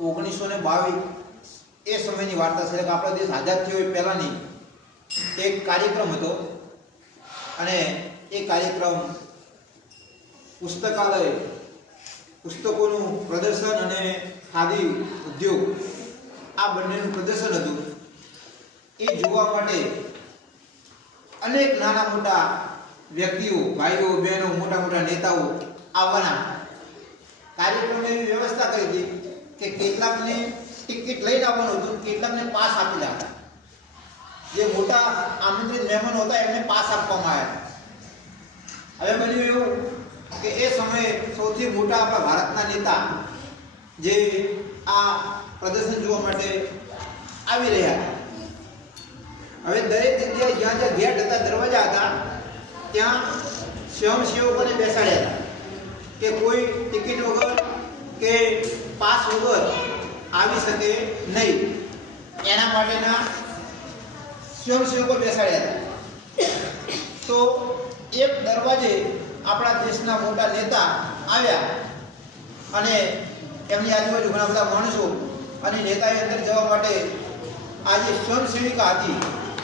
ઓગણીસો ને બાવીસ એ સમયની વાર્તા છે. કે આપણો દેશ આઝાદ થયો એ પહેલાંની એક કાર્યક્રમ હતો. અને એ કાર્યક્રમ પુસ્તકાલય, પુસ્તકોનું પ્રદર્શન અને ખાદી ઉદ્યોગ આ બંનેનું પ્રદર્શન હતું. એ જોવા માટે અનેક નાના મોટા વ્યક્તિઓ, ભાઈઓ, બહેનો, મોટા મોટા નેતાઓ આવવાના. કાર્યક્રમની વ્યવસ્થા કરી હતી. કે કેટલાકને ટિકિટ લઈને આવવાનું હતું, કેટલાકને પાસ આપેલા હતા જે મોટા આમંત્રિત મહેમાનો હતા, એમને પાસ આપવામાં આવ્યા હવે બન્યું એવું કે એ સમયે સૌથી મોટા આપણા ભારતના નેતા જે આ પ્રદર્શન જોવા માટે આવી રહ્યા હતા. હવે દરેક જગ્યાએ જ્યાં જ્યાં ગેટ હતા, દરવાજા હતા, ત્યાં સ્વયંસેવકોને બેસાડ્યા હતા કે કોઈ ટિકિટ વગર વગર આવી શકે નહીં. એના માટેના સ્વયંસેવકો બેસાડ્યા હતા. તો એક દરવાજે આપણા દેશના મોટા નેતા આવ્યા અને એમની આજુબાજુ ઘણા બધા માણસો અને નેતાએ અંદર જવા માટે આ જે સ્વયંસેવિકા હતી.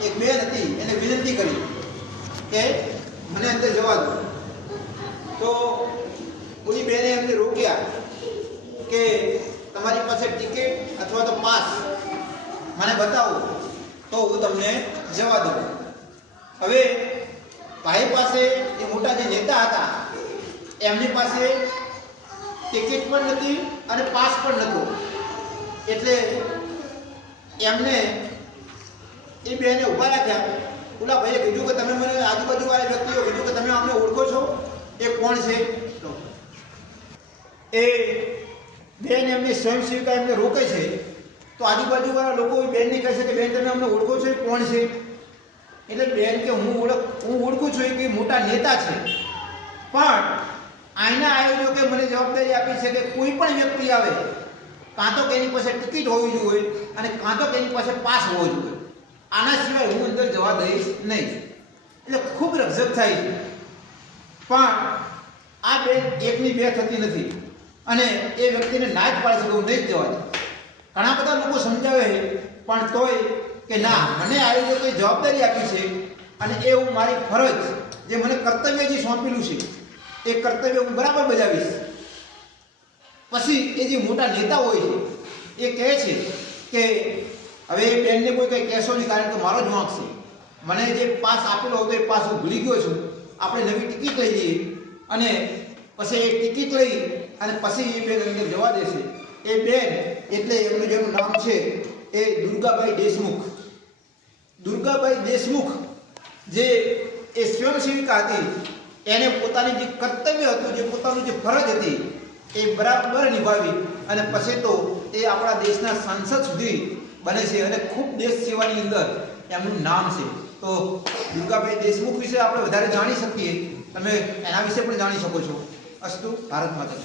એક બેન હતી, એને વિનંતી કરી કે મને અંદર જવા દો. તો ઓલી બેને એમને રોક્યા કે તમારી પાસે ટિકિટ અથવા તો પાસ મને બતાવો. તો હું તમને જવા દઉં. હવે ભાઈ પાસે એ મોટા જે નેતા હતા, એમની પાસે ટિકિટ પણ નથી અને પાસ પણ નહોતો એટલે એમને એ બેને ઊભા રાખ્યા. ઓલા ભાઈએ કીધું કે તમે મને આજુબાજુ વાળા વ્યક્તિઓ કીધું કે તમે અમને ઓળખો છો? એ કોણ છે? એ બેન એમની સ્વયંસેવિકા એમને રોકે છે. તો આજુબાજુવાળા લોકો બેનને કહે છે કે, બેન, તમે અમને ઓળખો છો કોણ છે? એટલે બેન કે, હું ઓળખ, હું ઓળખું છું કે મોટા નેતા છે. પણ આઈના આયોજકે મને જવાબદારી આપી છે કે કોઈ પણ વ્યક્તિ આવે, કાં તો એની પાસે ટિકિટ હોવી જોઈએ અને કાં તો એની પાસે પાસ હોવો જોઈએ. આના સિવાય હું અંદર જવા દઈશ નહીં. એટલે ખૂબ રક્ષક થાય છે. પણ આ બેન એકની બે થતી નથી. અને એ વ્યક્તિને ના જ પાડે છે કે હું નહીં જવા ઘણા બધા લોકો સમજાવે પણ તોય કે ના, મને આવી આયોજકે જવાબદારી આપી છે અને એ હું મારી ફરજ, જે મને કર્તવ્ય જે સોંપેલું છે, એ કર્તવ્ય હું બરાબર બજાવીશ. પછી એ જે મોટા નેતા હોય છે, એ કહે છે કે હવે એ બેનને કોઈ કંઈ કહેશો નહીં, કારણ કે મારો જ વાંક છે. મને જે પાસ આપેલો હતો, એ પાસ હું ભૂલી ગયો છું. આપણે નવી ટિકિટ લઈ જઈએ. અને પછી એ ટિકિટ લઈ અને પછી એ બેન અંદર જવા દેશે એ બેન એટલે એમનું જેનું નામ છે એ દુર્ગાબાઈ દેશમુખ. દુર્ગાબાઈ દેશમુખ જે એ સ્વયંસેવિકા હતી, એને પોતાની જે કર્તવ્ય હતું, જે પોતાનું જે ફરજ હતી, એ બરાબર નિભાવી અને પછી તો એ આપણા દેશના સાંસદ સુધી બને છે અને ખૂબ દેશ સેવાની અંદર એમનું નામ છે. તો દુર્ગાભાઈ દેશમુખ વિશે આપણે વધારે જાણી શકીએ. તમે એના વિશે પણ જાણી શકો છો. અસ્તુ ભારત માતા